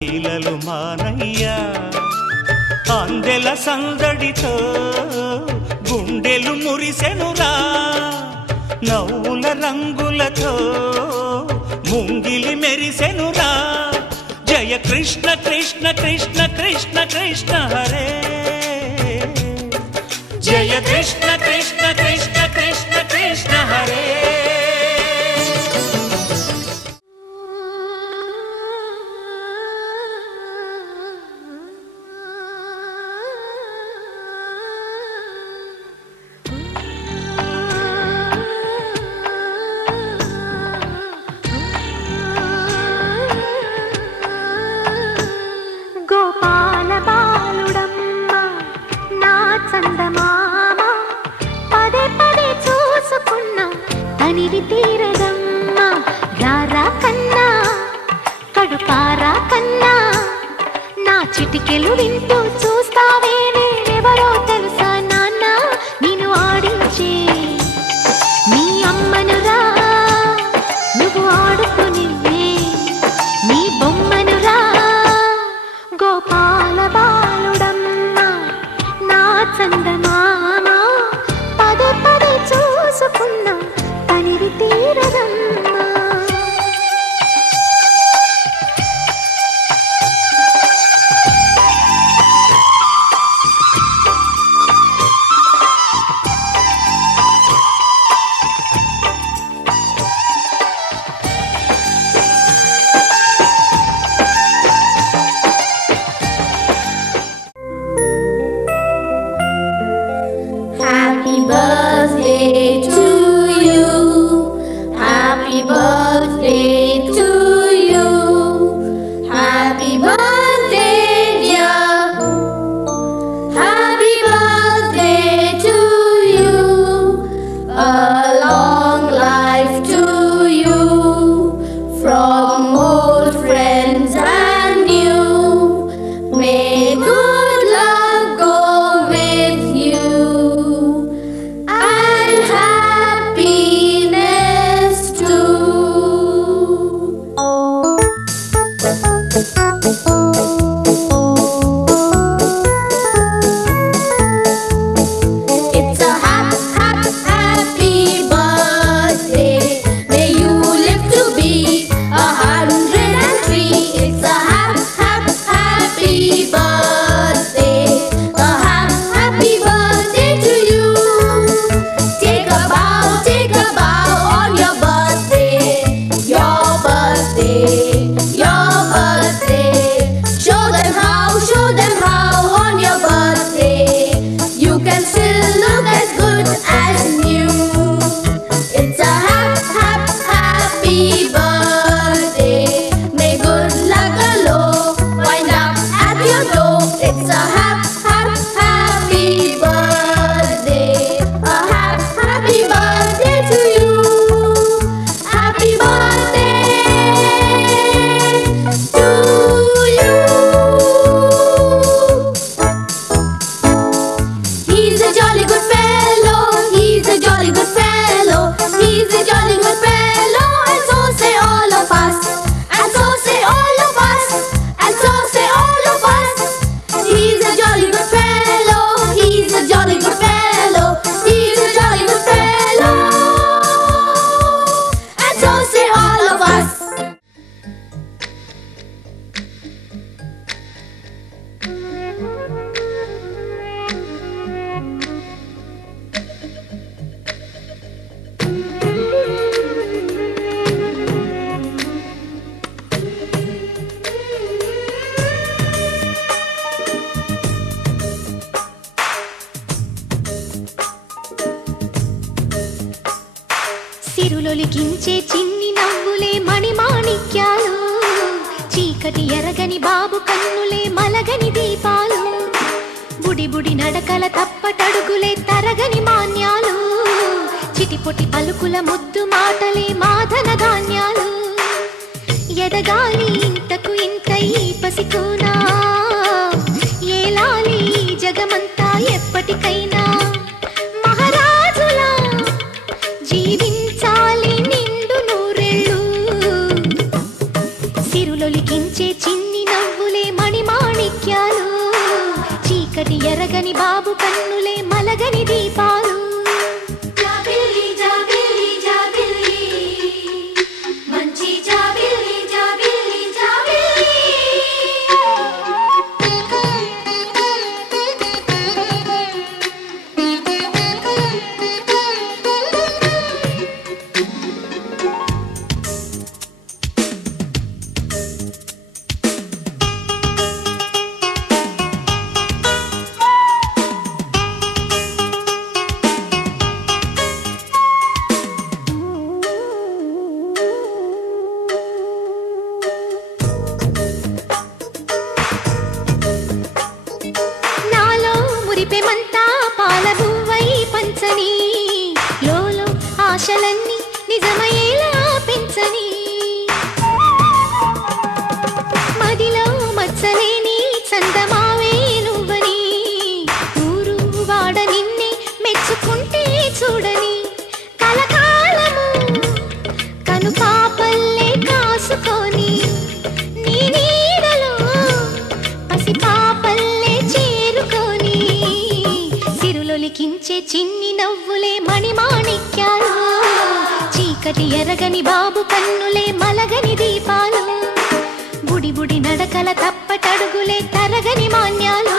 లీలలు మానయ్యా అందెల సందడితో గుండెలు మురిసెనురా నవ్వుల రంగులతో ముంగిలి మెరిసెనురా జయ కృష్ణ కృష్ణ కృష్ణ కృష్ణ కృష్ణ హరే జయ కృష్ణ కృష్ణ కృష్ణ కృష్ణ కృష్ణ హరే చిటికెలు వింటూ చూస్తావే నేనెవరో తెలుసా నాన్న నిన్ను ఆడించే నీ అమ్మనురా నువ్వు ఆడుకుని నీ బొమ్మనురా గోపాల బాలుడమ్మ నా చందమామ పదే పదే చూసుకున్నా తనివి తీరదమ్మ సిరులొలికించే చిన్ని నవ్వులే మణిమాణిక్యాలు చీకటి ఎరగని బాబు కన్నులే మలగని దీపాలు బుడి బుడి నడకల తప్పటడుగులే తరగని మాన్యాలు చిటిపొటి పలుకుల ముద్దు మాటలే మాధన ధాన్యాలు ఎదగాలి ఇంతకు ఇంత ఈ పసికోనా ఏలాలి జగమంతా ఎప్పటికైనా మహారాజులా జీవించాలి నిండు నూరెళ్ళు సిరులొలికించే చిన్ని నవ్వు బాబు కన్నులే మలగని దీపాలు. మురిపెమంతా పాలబువ్వై పంచని, లోలో ఆశలన్నీ నిజమయ్యేలా పెంచని, మదిలో మచ్చలేని చందమావే నువ్వని, ఊరు వాడ నిన్నే మెచ్చుకుంటే చూడని, కలకాలము కను పాపల్లే కాసుకొని నీ నీడలో పసి పాపల్లే చేరుకొని, సిరులొలికించే చిన్ని నవ్వులే మణిమాణిక్యాలు, చీకటి ఎరగని బాబు కన్నులే మలగని దీపాలు, బుడి బుడి నడకల తప్పటడుగులే తరగని మాన్యాలు,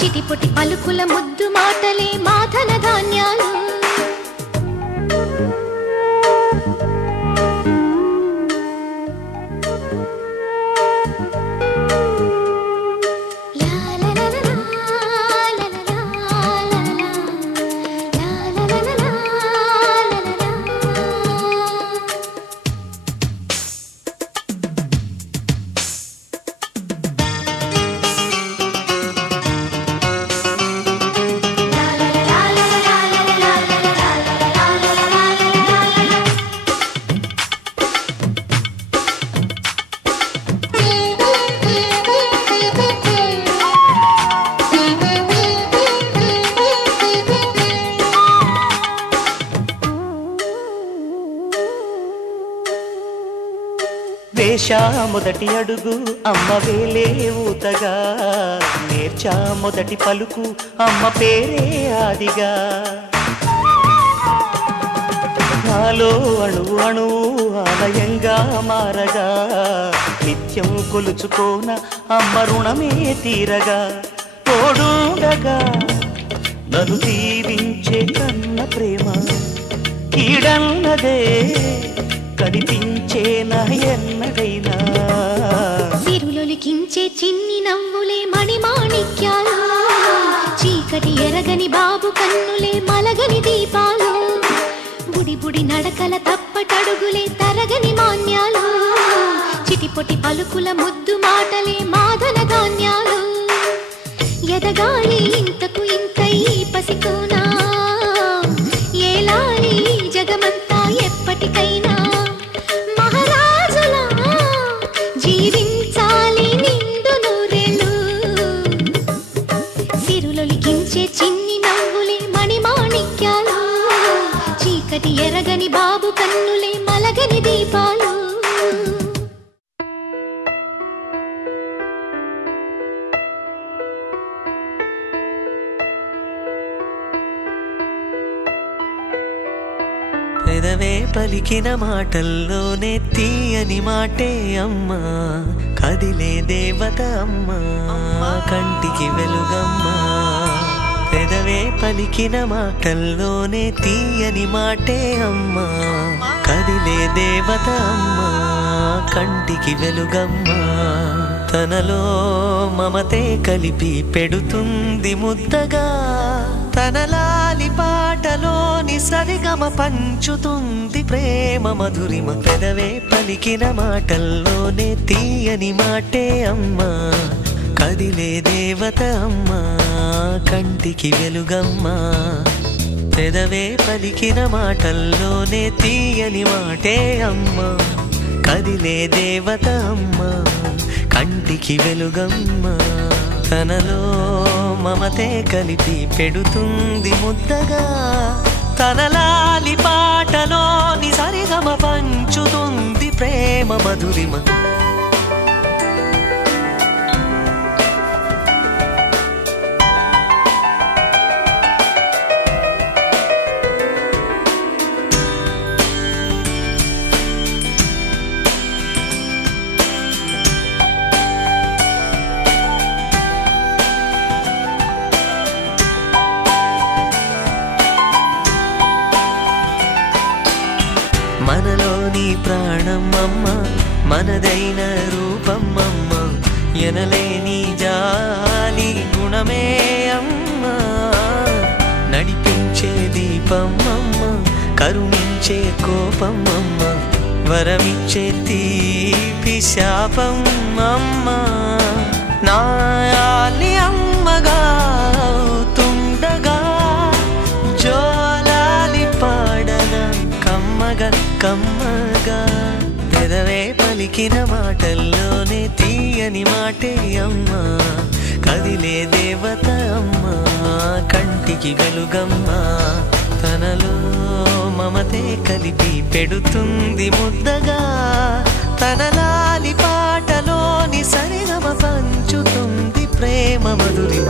చిటిపొటి పలుకుల ముద్దు మాటలే మాధన ధాన్యాలు. వేశా మొదటి అడుగు అమ్మ వేలే ఊతగా, నేర్చా మొదటి పలుకు అమ్మ పేరే ఆదిగా, నాలో అణువు అణువు ఆలయంగా మారగా, నిత్యం కొలుచుకోన అమ్మ రుణమే తీరగా, తోడుండగా నన్ను దీవించే కన్న ప్రేమ కీడన్నదే కనిపించేనా ఎన్నడైనా, సిరులొలికించే చిన్ని నవ్వులే మణిమాణిక్యాలు, చీకటి ఎరగని బాబు కన్నులే మలగని దీపాలు, బుడి బుడి నడకల తప్పటడుగులే తరగని మాన్యాలు, చిటిపొటి పలుకుల ముద్దు మాటలే మాధన ధాన్యాలు, ఎదగాలి ఇంతకు ఇంతై పసికోనా, ఏలాలి జగమంతా ఎప్పటికైనా, మహారాజులా జీవించాలి నిండు నూరేళ్ళు, సిరులొలికించే చిన్ని నవ్వులే మణిమాణిక్యాలు, చీకటి ఎరగని బాబు కన్నులే మలగని దీపాలు. పెదవే పలికిన మాటల్లోనే తీయని మాటే అమ్మా, కదిలే దేవత అమ్మా, కంటికి వెలుగమ్మా. పెదవే పలికిన మాటల్లోనే తీయని మాటే అమ్మా, కదిలే దేవత అమ్మా, కంటికి వెలుగమ్మా. తనలో మమతే కలిపి పెడుతుంది ముద్దగా, తనలాలి పాటలోని సరిగమ పంచుతుంది ప్రేమ మధురిమ. పెదవే పలికిన మాటల్లోనే తీయని మాటే అమ్మా, కదిలే దేవత అమ్మా, కంటికి వెలుగమ్మా. పెదవే పలికిన మాటల్లోనే తీయని మాటే అమ్మా, కదిలే దేవత అమ్మా, కంటికి వెలుగమ్మా. తనలో మమతే కలిపి పెడుతుంది ముద్దగా, తనలాలి పాటలోని సరిగమ పంచుతుంది ప్రేమ మధురిమ. మనదైన రూపం అమ్మ ఎనలేని జాలి గుణమే అమ్మ నడిపించే దీపం అమ్మ కరుణించే కోపం అమ్మ వరమిచ్చే తీపి శాపం అమ్మ నాయాలి అమ్మగా తుండగా జోలాలి పాడన కమ్మగా కమ్మగా పెదవే పలికిన మాటల్లోనే తీయని మాటే అమ్మ కదిలే దేవత అమ్మ కంటికి వెలుగమ్మ తనలో మమతే కలిపి పెడుతుంది ముద్దగా తన లాలి పాటలోని సరిగమ పంచుతుంది ప్రేమ మధురిమ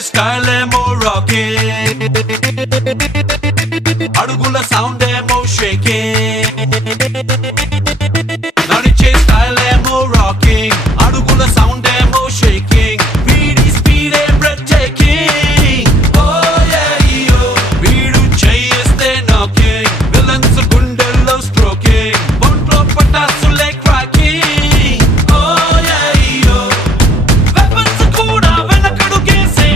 Skylemo rocking, adugula sound emo shaking. Nadiche skylemo rocking, adugula sound emo shaking. Veedi speed e breathtaking. Oh yeah yo, veedu cheyeste knocking. Villains gundallo stroking, bontlo patasu like cracking. Oh yeah yo, weapons kuda venakadu gese.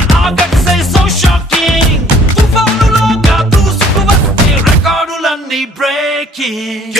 So shocking, tufanuloga dusku vaste recordulanni breaking.